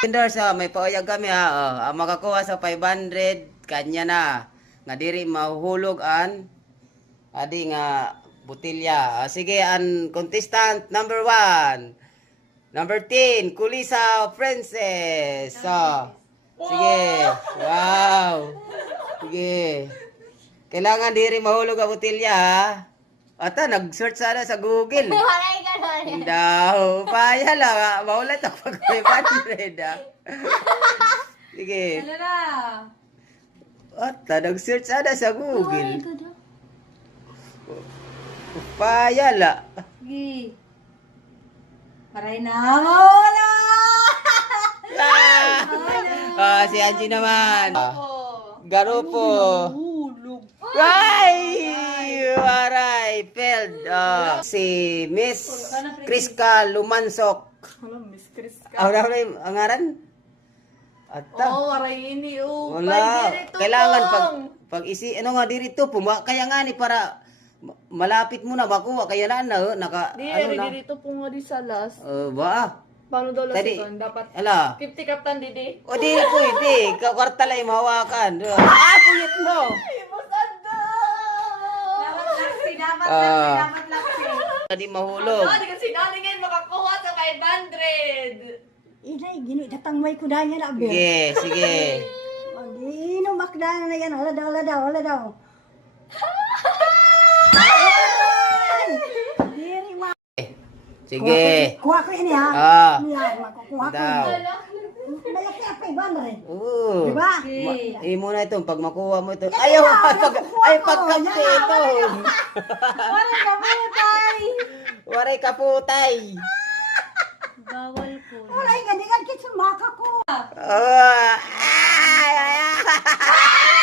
Vendor sa may pauyag kami ha. Oh. Ang makakuha sa 500 kanya na. Nga diri mahuhulog an adi nga botilya. Sige, ang contestant number 1. Number 10, Kulisa Princess. So, sige. Wow. Sige. Kailangan diri mahulog ang botilya ha. Ata, nag-search sana sa Google. Waray ganon. Hindi daw. Paya lang. Maulat ako pag may 500 ha. Sige. Ano na? Ata, nag-search sana sa Waray Google. ganon. Paya la. Sige. Maray na. Wala! Si Angie naman. Garupo. Hulog. Ay! Waray, failed. Si Miss Criska Lumansok. Wala, Miss Chris ka. Ang ngaran? Ata. Oo, maray ini. Oh, Wala. Kailangan pag isi ano nga dito kaya nga ni para malapit mo na makuha kaya na naka ano na. Dito po nga di sa last. Ba? Paano daw last Tadi. ito? Dapat Ala. 50 kaptan didi. O di pwede. Kwarta lang mahawakan. Puyit mo. Dapat Ah. laksi. Hindi mahulog. Di kasi dali ngayon makakuha sa 500. Inay, gini, datang may kuda niya na, Abel. Sige, sige. Magino, makda na yan. Wala daw, wala daw, wala daw. Diri, ma. Sige. Kuha ko ini, ha? Ah. Yan, makukuha ko. Daw. Malaki apa, iban rin. Oo. Diba? Muna ito, pag makuha mo ito. Ayaw, pagkampi ito. Waray na mo, tay. Waray kaputay. Bawal po. Wala yung ganyan, kitsa maka ko. Ay, ay, ay.